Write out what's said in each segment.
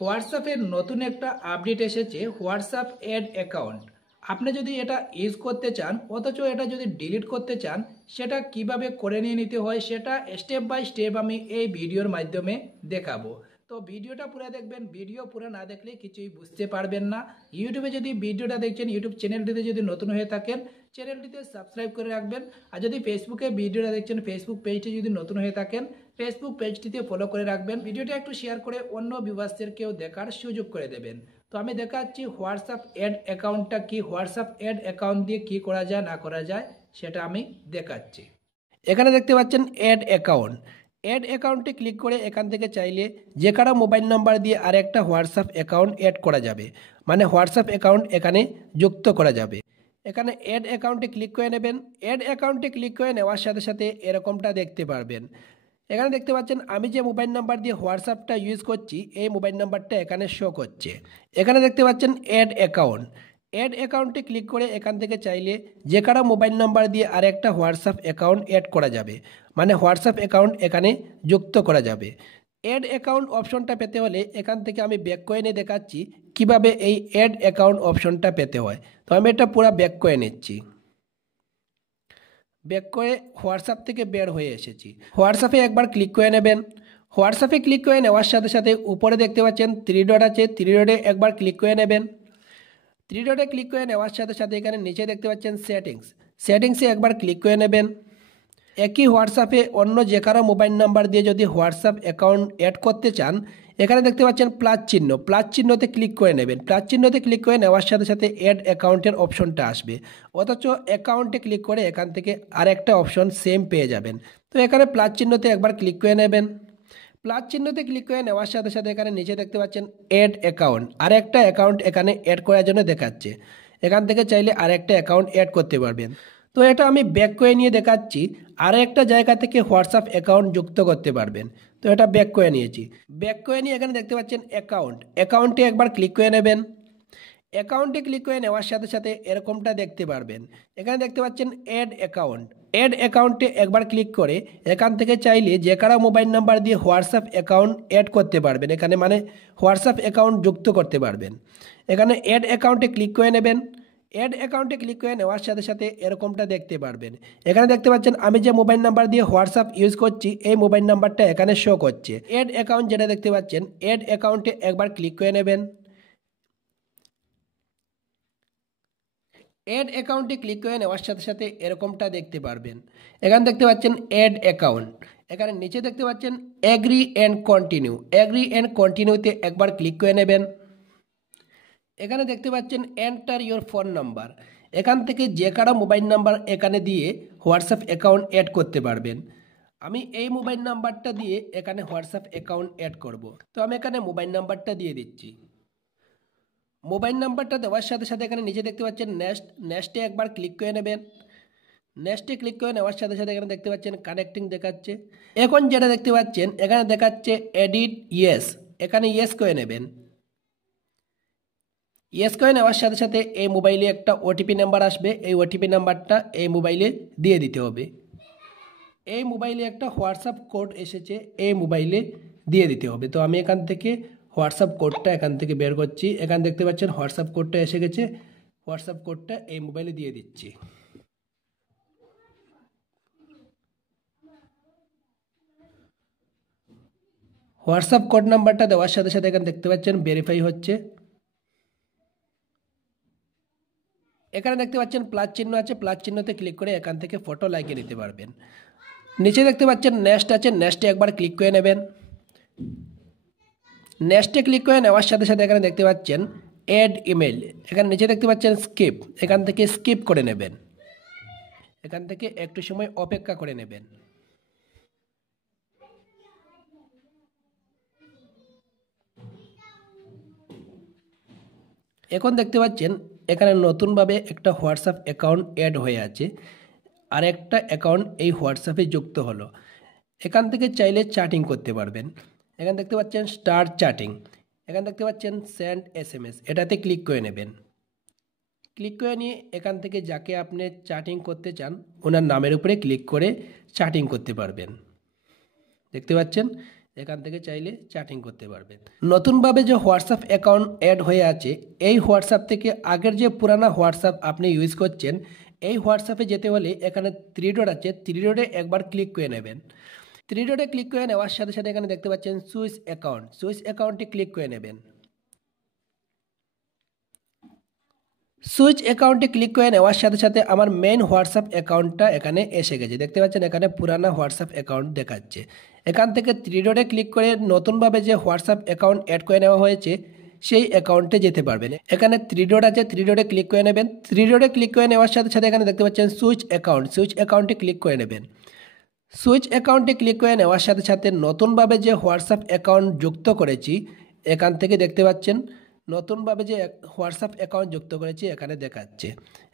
হোয়াটসঅ্যাপের নতুন একটা আপডেট এসেছে, হোয়াটসঅ্যাপ অ্যাড অ্যাকাউন্ট। আপনি যদি এটা ইউজ করতে চান অথচ এটা যদি ডিলিট করতে চান, সেটা কিভাবে করে নিয়ে নিতে হয় সেটা স্টেপ বাই স্টেপ আমি এই ভিডিওর মাধ্যমে দেখাবো। তো ভিডিওটা পুরো দেখবেন, ভিডিও পুরো না দেখলে কিছুই বুঝতে পারবেন না। ইউটিউবে যদি ভিডিওটা দেখছেন, ইউটিউব চ্যানেলটিতে যদি নতুন হয়ে থাকেন চ্যানেলটিতে সাবস্ক্রাইব করে রাখবেন। আর যদি ফেসবুকে ভিডিওটা দেখছেন, ফেসবুক পেজটি যদি নতুন হয়ে থাকেন ফেসবুক পেজটিতে ফলো করে রাখবেন। ভিডিওটা একটু শেয়ার করে অন্য ভিউয়ার্সদেরকেও দেখার সুযোগ করে দেবেন। তো আমি দেখাচ্ছি হোয়াটসঅ্যাপ অ্যাড অ্যাকাউন্টটা কি, হোয়াটসঅ্যাপ অ্যাড অ্যাকাউন্ট দিয়ে কি করা যায় না করা যায় সেটা আমি দেখাচ্ছি। এখানে দেখতে পাচ্ছেন অ্যাড অ্যাকাউন্ট। অ্যাড অ্যাকাউন্টে ক্লিক করে এখান থেকে চাইলে যে কারো মোবাইল নাম্বার দিয়ে আরেকটা হোয়াটসঅ্যাপ অ্যাকাউন্ট অ্যাড করা যাবে, মানে হোয়াটসঅ্যাপ অ্যাকাউন্ট এখানে যুক্ত করা যাবে। এখানে অ্যাড অ্যাকাউন্টে ক্লিক করে নেবেন। অ্যাড অ্যাকাউন্টে ক্লিক করে নেওয়ার সাথে সাথে এরকমটা দেখতে পারবেন। এখানে দেখতে পাচ্ছেন আমি যে মোবাইল নাম্বার দিয়ে হোয়াটসঅ্যাপটা ইউজ করছি এই মোবাইল নাম্বারটা এখানে শো করছে। এখানে দেখতে পাচ্ছেন অ্যাড অ্যাকাউন্ট। অ্যাড অ্যাকাউন্টে ক্লিক করে এখান থেকে চাইলে যে কারো মোবাইল নাম্বার দিয়ে আরেকটা হোয়াটসঅ্যাপ অ্যাকাউন্ট অ্যাড করা যাবে, মানে হোয়াটসঅ্যাপ অ্যাকাউন্ট এখানে যুক্ত করা যাবে। অ্যাড অ্যাকাউন্ট অপশনটা পেতে হলে এখান থেকে আমি ব্যাক করে নিয়ে দেখাচ্ছি কিভাবে এই অ্যাড অ্যাকাউন্ট অপশনটা পেতে হয়। তো আমি এটা পুরো ব্যাক করে নিচ্ছি। ব্যাক করে হোয়াটসঅ্যাপ থেকে বের হয়ে এসেছি। হোয়াটসঅ্যাপে একবার ক্লিক করে নেবেন। হোয়াটসঅ্যাপে ক্লিক করে নেওয়ার সাথে সাথে উপরে দেখতে পাচ্ছেন 3 ডট আছে, 3 ডটে একবার ক্লিক করে নেবেন। 3 ডটে ক্লিক করে নেওয়ার সাথে সাথে এখানে নিচে দেখতে পাচ্ছেন সেটিংস, সেটিংসে একবার ক্লিক করে নেবেন। একই হোয়াটসঅ্যাপে অন্য যে কারো মোবাইল নাম্বার দিয়ে যদি হোয়াটসঅ্যাপ অ্যাকাউন্ট অ্যাড করতে চান এখানে দেখতে পাচ্ছেন প্লাস চিহ্ন, প্লাস চিহ্নতে ক্লিক করে নেবেন। প্লাস চিহ্নতে ক্লিক করে নেওয়ার সাথে সাথে অ্যাড অ্যাকাউন্টের অপশনটা আসবে, অথচ অ্যাকাউন্টে ক্লিক করে এখান থেকে আরেকটা অপশন সেম পেয়ে যাবেন। তো এখানে প্লাস চিহ্নতে একবার ক্লিক করে নেবেন। প্লাস চিহ্নতে ক্লিক করে নেওয়ার সাথে সাথে এখানে নিচে দেখতে পাচ্ছেন অ্যাড অ্যাকাউন্ট, আরেকটা অ্যাকাউন্ট এখানে অ্যাড করার জন্য দেখাচ্ছে। এখান থেকে চাইলে আরেকটা অ্যাকাউন্ট অ্যাড করতে পারবেন। তো এটা আমি ব্যাক করে নিয়ে দেখাচ্ছি, আরেকটা জায়গা থেকে হোয়াটসঅ্যাপ অ্যাকাউন্ট যুক্ত করতে পারবেন। তো এটা ব্যাক করে নিয়েছি। ব্যাক করে নিয়ে এখানে দেখতে পাচ্ছেন অ্যাকাউন্ট, অ্যাকাউন্টে একবার ক্লিক করে নেবেন। অ্যাকাউন্টে ক্লিক করে নেওয়ার সাথে সাথে এরকমটা দেখতে পারবেন। এখানে দেখতে পাচ্ছেন অ্যাড অ্যাকাউন্ট, অ্যাড অ্যাকাউন্টে একবার ক্লিক করে এখান থেকে চাইলে যে কারো মোবাইল নাম্বার দিয়ে হোয়াটসঅ্যাপ অ্যাকাউন্ট অ্যাড করতে পারবেন, এখানে মানে হোয়াটসঅ্যাপ অ্যাকাউন্ট যুক্ত করতে পারবেন। এখানে অ্যাড অ্যাকাউন্টে ক্লিক করে নেবেন। অ্যাড অ্যাকাউন্টে ক্লিক করে নেওয়ার সাথে সাথে এরকমটা দেখতে পারবেন। এখানে দেখতে পাচ্ছেন আমি যে মোবাইল নাম্বার দিয়ে হোয়াটসঅ্যাপ ইউজ করছি এই মোবাইল নাম্বারটা এখানে শো করছে। অ্যাড অ্যাকাউন্ট যেটা দেখতে পাচ্ছেন অ্যাড অ্যাকাউন্টে একবার ক্লিক করে নেবেন। অ্যাড অ্যাকাউন্টে ক্লিক করে নেওয়ার সাথে সাথে এরকমটা দেখতে পারবেন। এখানে দেখতে পাচ্ছেন অ্যাড অ্যাকাউন্ট, এখানে নিচে দেখতে পাচ্ছেন agree and continue, agree and কন্টিনিউতে একবার ক্লিক করে নেবেন। এখানে দেখতে পাচ্ছেন এন্টার ইওর ফোন নাম্বার, এখান থেকে যে কারো মোবাইল নাম্বার এখানে দিয়ে হোয়াটসঅ্যাপ অ্যাকাউন্ট অ্যাড করতে পারবেন। আমি এই মোবাইল নাম্বারটা দিয়ে এখানে হোয়াটসঅ্যাপ অ্যাকাউন্ট অ্যাড করব। তো আমি এখানে মোবাইল নাম্বারটা দিয়ে দিচ্ছি। মোবাইল নাম্বারটা দেওয়ার সাথে সাথে এখানে নিচে দেখতে পাচ্ছেন নেক্সট, নেক্সটে একবার ক্লিক করে নেবেন। নেক্সটে ক্লিক করে নেওয়ার সাথে সাথে এখানে দেখতে পাচ্ছেন কানেক্টিং দেখাচ্ছে। এখন যেটা দেখতে পাচ্ছেন এখানে দেখাচ্ছে এডিট ইয়েস, এখানে ইয়েস করে নেবেন। ইয়েস করে নেওয়ার সাথে সাথে এই মোবাইলে একটা ওটিপি নাম্বার আসবে, এই ওটিপি নাম্বারটা এই মোবাইলে দিয়ে দিতে হবে। এই মোবাইলে একটা হোয়াটসঅ্যাপ কোড এসেছে, এই মোবাইলে দিয়ে দিতে হবে। তো আমি এখান থেকে হোয়াটসঅ্যাপ কোডটা এখান থেকে বের করছি। এখানে দেখতে পাচ্ছেন হোয়াটসঅ্যাপ কোডটা এসে গেছে, হোয়াটসঅ্যাপ কোডটা এই মোবাইলে দিয়ে দিচ্ছি। হোয়াটসঅ্যাপ কোড নাম্বারটা দেওয়ার সাথে সাথে এখানে দেখতে পাচ্ছেন ভেরিফাই হচ্ছে। এখানে দেখতে পাচ্ছেন প্লাস চিহ্ন আছে, প্লাস চিহ্নতে ক্লিক করে এখান থেকে ফটো লাগিয়ে নিতে পারবেন। নিচে দেখতে পাচ্ছেন নেক্সট আছে, নেক্সটে একবার ক্লিক করে নেবেন। নেক্সটে ক্লিক করে নেওয়ার সাথে সাথে এখানে দেখতে পাচ্ছেন অ্যাড ইমেল, এখানে নিচে দেখতে পাচ্ছেন স্কিপ, এখান থেকে স্কিপ করে নেবেন। এখান থেকে একটু সময় অপেক্ষা করে নেবেন। এখন দেখতে পাচ্ছেন এখানে নতুনভাবে একটা হোয়াটসঅ্যাপ অ্যাকাউন্ট অ্যাড হয়ে আছে, আর একটা অ্যাকাউন্ট এই হোয়াটসঅ্যাপে যুক্ত হলো। এখান থেকে চাইলে চ্যাটিং করতে পারবেন। এখানে দেখতে পাচ্ছেন স্টার্ট চ্যাটিং, এখানে দেখতে পাচ্ছেন সেন্ড এসএমএস, এটাতে ক্লিক করে নেবেন। ক্লিক করে নিয়ে এখান থেকে যাকে আপনি চ্যাটিং করতে চান ওনার নামের উপরে ক্লিক করে চ্যাটিং করতে পারবেন। দেখতে পাচ্ছেন এখান থেকে চাইলে চ্যাটিং করতে পারবেন। নতুনভাবে যে হোয়াটসঅ্যাপ অ্যাকাউন্ট অ্যাড হয়ে আছে এই হোয়াটসঅ্যাপ থেকে আগের যে পুরানা হোয়াটসঅ্যাপ আপনি ইউজ করছেন এই হোয়াটসঅ্যাপে যেতে হলে এখানে 3 ডট আছে, 3 ডটে একবার ক্লিক করে নেবেন। 3 ডটে ক্লিক করে নেওয়ার সাথে সাথে এখানে দেখতে পাচ্ছেন সুইচ অ্যাকাউন্টে ক্লিক করে নেবেন। সুইচ অ্যাকাউন্টে ক্লিক করে নেওয়ার সাথে সাথে আমার মেইন হোয়াটসঅ্যাপ অ্যাকাউন্টটা এখানে এসে গেছে। দেখতে পাচ্ছেন এখানে পুরানা হোয়াটসঅ্যাপ অ্যাকাউন্ট দেখাচ্ছে। এখান থেকে 3 ডটে ক্লিক করে নতুনভাবে যে হোয়াটসঅ্যাপ অ্যাকাউন্ট অ্যাড করে নেওয়া হয়েছে সেই অ্যাকাউন্টে যেতে পারবেন। এখানে 3 ডট আছে, 3 ডটে ক্লিক করে নেবেন। 3 ডটে ক্লিক করে নেওয়ার সাথে সাথে এখানে দেখতে পাচ্ছেন সুইচ অ্যাকাউন্টে ক্লিক করে নেবেন। সুইচ অ্যাকাউন্টে ক্লিক করে নেওয়ার সাথে সাথে নতুনভাবে যে হোয়াটসঅ্যাপ অ্যাকাউন্ট যুক্ত করেছি এখান থেকে দেখতে পাচ্ছেন নতুনভাবে যে হোয়াটসঅ্যাপ অ্যাকাউন্ট যুক্ত করেছি এখানে দেখাচ্ছে।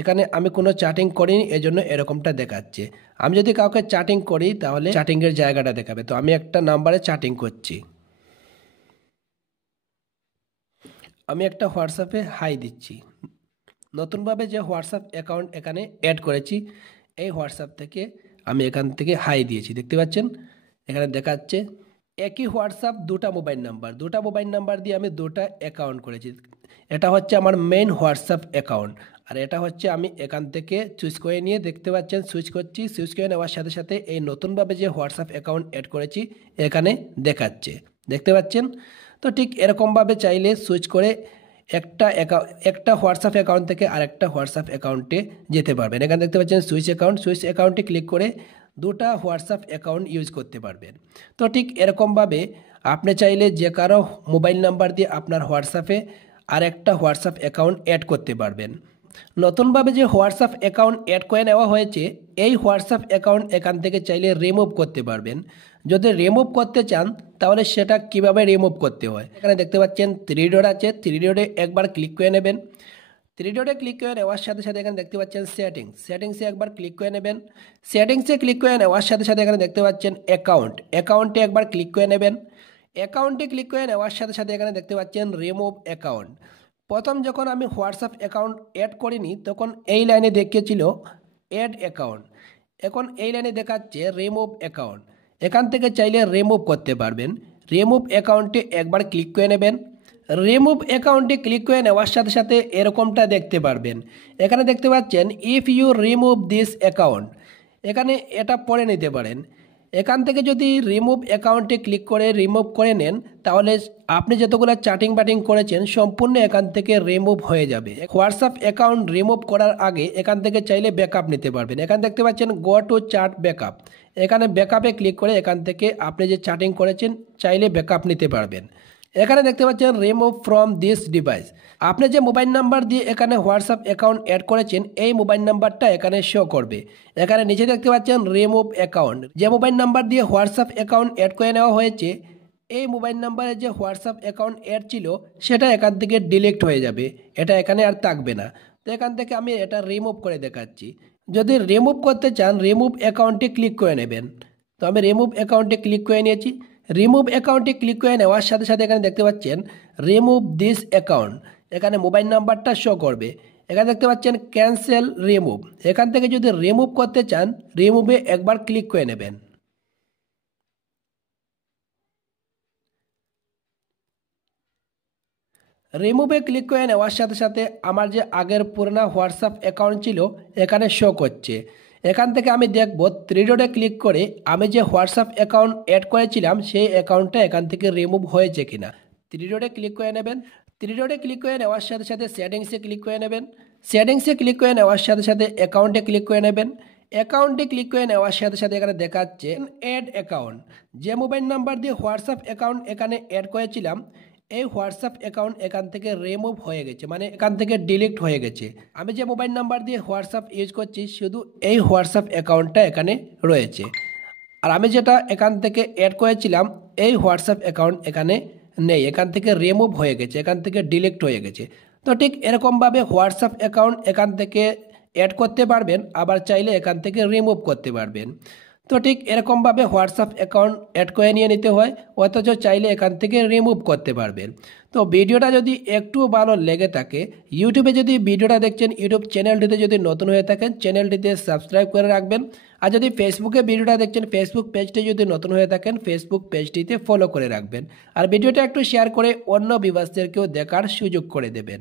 এখানে আমি কোনো চ্যাটিং করিনি এজন্য এরকমটা দেখাচ্ছে। আমি যদি কাউকে চ্যাটিং করি তাহলে চ্যাটিংয়ের জায়গাটা দেখাবে। তো আমি একটা নাম্বারে চ্যাটিং করছি। আমি একটা হোয়াটসঅ্যাপে হাই দিচ্ছি। নতুনভাবে যে হোয়াটসঅ্যাপ অ্যাকাউন্ট এখানে অ্যাড করেছি এই হোয়াটসঅ্যাপ থেকে আমি এখান থেকে হাই দিয়েছি। দেখতে পাচ্ছেন এখানে দেখাচ্ছে একই হোয়াটসঅ্যাপ দুটা মোবাইল নাম্বার দিয়ে আমি দুটা অ্যাকাউন্ট করেছি। এটা হচ্ছে আমার মেইন হোয়াটসঅ্যাপ অ্যাকাউন্ট আর এটা হচ্ছে আমি এখান থেকে চুজ করে নিয়ে দেখতে পাচ্ছেন সুইচ করে নেওয়ার সাথে সাথে এই নতুনভাবে যে হোয়াটসঅ্যাপ অ্যাকাউন্ট অ্যাড করেছি এখানে দেখাচ্ছে। দেখতে পাচ্ছেন। তো ঠিক এরকমভাবে চাইলে সুইচ করে একটা হোয়াটসঅ্যাপ অ্যাকাউন্ট থেকে আরেকটা হোয়াটসঅ্যাপ অ্যাকাউন্টে যেতে পারবেন। এখানে দেখতে পাচ্ছেন সুইচ অ্যাকাউন্টে ক্লিক করে দুটা হোয়াটসঅ্যাপ অ্যাকাউন্ট ইউজ করতে পারবেন। তো ঠিক এরকমভাবে আপনি চাইলে যে কারো মোবাইল নাম্বার দিয়ে আপনার হোয়াটসঅ্যাপে আরেকটা হোয়াটসঅ্যাপ অ্যাকাউন্ট অ্যাড করতে পারবেন। নতুনভাবে যে হোয়াটসঅ্যাপ অ্যাকাউন্ট অ্যাড করে নেওয়া হয়েছে এই হোয়াটসঅ্যাপ অ্যাকাউন্ট এখান থেকে চাইলে রিমুভ করতে পারবেন। যদি রিমুভ করতে চান তাহলে সেটা কিভাবে রিমুভ করতে হয় এখানে দেখতে পাচ্ছেন 3 ডট আছে, 3 ডটে একবার ক্লিক করে নেবেন। 3 ডটে ক্লিক করে নেওয়ার সাথে সাথে এখানে দেখতে পাচ্ছেন সেটিংসে একবার ক্লিক করে নেবেন। সেটিংসে ক্লিক করে নেওয়ার সাথে সাথে এখানে দেখতে পাচ্ছেন অ্যাকাউন্টে একবার ক্লিক করে নেবেন। অ্যাকাউন্টে ক্লিক করে নেওয়ার সাথে সাথে এখানে দেখতে পাচ্ছেন রিমুভ অ্যাকাউন্ট। প্রথম যখন আমি হোয়াটসঅ্যাপ অ্যাকাউন্ট অ্যাড করিনি তখন এই লাইনে দেখিয়েছিল অ্যাড অ্যাকাউন্ট, এখন এই লাইনে দেখাচ্ছে রিমুভ অ্যাকাউন্ট। এখান থেকে চাইলে রিমুভ করতে পারবেন। রিমুভ অ্যাকাউন্টে একবার ক্লিক করে নেবেন। রিমুভ অ্যাকাউন্টে ক্লিক করে নেওয়ার সাথে সাথে এরকমটা দেখতে পারবেন। এখানে দেখতে পাচ্ছেন if you remove this account, এখানে এটা পড়ে নিতে পারেন। এখান থেকে যদি রিমুভ অ্যাকাউন্টে ক্লিক করে রিমুভ করে নেন তাহলে আপনি যতগুলো চ্যাটিং করেছেন সম্পূর্ণ এখান থেকে রিমুভ হয়ে যাবে। হোয়াটসঅ্যাপ অ্যাকাউন্ট রিমুভ করার আগে এখান থেকে চাইলে ব্যাকআপ নিতে পারবেন। এখানে দেখতে পাচ্ছেন গো টু চ্যাট ব্যাকআপ, এখানে ব্যাকআপে ক্লিক করে এখান থেকে আপনি যে চ্যাটিং করেছেন চাইলে ব্যাকআপ নিতে পারবেন। এখানে দেখতে পাচ্ছেন রিমুভ ফ্রম দিস ডিভাইস, আপনি যে মোবাইল নাম্বার দিয়ে এখানে হোয়াটসঅ্যাপ অ্যাকাউন্ট অ্যাড করেছেন এই মোবাইল নাম্বারটা এখানে শো করবে। এখানে নিচে দেখতে পাচ্ছেন রিমুভ অ্যাকাউন্ট, যে মোবাইল নাম্বার দিয়ে হোয়াটসঅ্যাপ অ্যাকাউন্ট অ্যাড করে নেওয়া হয়েছে এই মোবাইল নাম্বারে যে হোয়াটসঅ্যাপ অ্যাকাউন্ট অ্যাড ছিল সেটা এখান থেকে ডিলিট হয়ে যাবে, এটা এখানে আর থাকবে না। তো এখান থেকে আমি এটা রিমুভ করে দেখাচ্ছি। যদি রিমুভ করতে চান রিমুভ অ্যাকাউন্টে ক্লিক করে নেবেন। তো আমি রিমুভ অ্যাকাউন্টে ক্লিক করে নিয়েছি। রিমুভ অ্যাকাউন্টে ক্লিক করে নেওয়ার সাথে সাথে এখানে দেখতে পাচ্ছেন রিমুভ দিস অ্যাকাউন্ট, এখানে মোবাইল নাম্বারটা শো করবে। এখানে দেখতে পাচ্ছেন ক্যান্সেল রিমুভ, এখান থেকে যদি রিমুভ করতে চান রিমুভে একবার ক্লিক করে নেবেন। রিমুভে ক্লিক করে নেওয়ার সাথে সাথে আমার যে আগের পুরোনো হোয়াটসঅ্যাপ অ্যাকাউন্ট ছিল এখানে শো করছে। এখান থেকে আমি দেখব 3 ডটে ক্লিক করে আমি যে হোয়াটসঅ্যাপ অ্যাকাউন্ট অ্যাড করেছিলাম সেই অ্যাকাউন্টটা এখান থেকে রিমুভ হয়েছে কিনা। 3 ডটে ক্লিক করে নেবেন। 3 ডটে ক্লিক করে নেওয়ার সাথে সাথে সেটিংসে ক্লিক করে নেবেন। সেটিংসে ক্লিক করে নেওয়ার সাথে সাথে অ্যাকাউন্টে ক্লিক করে নেবেন। অ্যাকাউন্টে ক্লিক করে নেওয়ার সাথে সাথে এখানে দেখাচ্ছে অ্যাড অ্যাকাউন্ট, যে মোবাইল নাম্বার দিয়ে হোয়াটসঅ্যাপ অ্যাকাউন্ট এখানে অ্যাড করেছিলাম এই হোয়াটসঅ্যাপ অ্যাকাউন্ট এখান থেকে রিমুভ হয়ে গেছে, মানে এখান থেকে ডিলিট হয়ে গেছে। আমি যে মোবাইল নাম্বার দিয়ে হোয়াটসঅ্যাপ ইউজ করছি শুধু এই হোয়াটসঅ্যাপ অ্যাকাউন্টটা এখানে রয়েছে, আর আমি যেটা এখান থেকে অ্যাড করেছিলাম এই হোয়াটসঅ্যাপ অ্যাকাউন্ট এখানে নেই, এখান থেকে রিমুভ হয়ে গেছে, এখান থেকে ডিলিট হয়ে গেছে। তো ঠিক এরকমভাবে হোয়াটসঅ্যাপ অ্যাকাউন্ট এখান থেকে অ্যাড করতে পারবেন, আবার চাইলে এখান থেকে রিমুভ করতে পারবেন। তো ঠিক এরকমভাবে হোয়াটসঅ্যাপ অ্যাকাউন্ট অ্যাড করে নিয়ে নিতে হয়, অথচ চাইলে এখান থেকে রিমুভ করতে পারবেন। তো ভিডিওটা যদি একটু ভালো লেগে থাকে, ইউটিউবে যদি ভিডিওটা দেখছেন ইউটিউব চ্যানেলটিতে যদি নতুন হয়ে থাকেন চ্যানেলটিতে সাবস্ক্রাইব করে রাখবেন, আর যদি ফেসবুকে ভিডিওটা দেখছেন, ফেসবুক পেজটি যদি নতুন হয়ে থাকেন, ফেসবুক পেজটিতে ফলো করে রাখবেন। আর ভিডিওটা একটু শেয়ার করে অন্য ভিউয়ার্সদেরকেও দেখার সুযোগ করে দেবেন।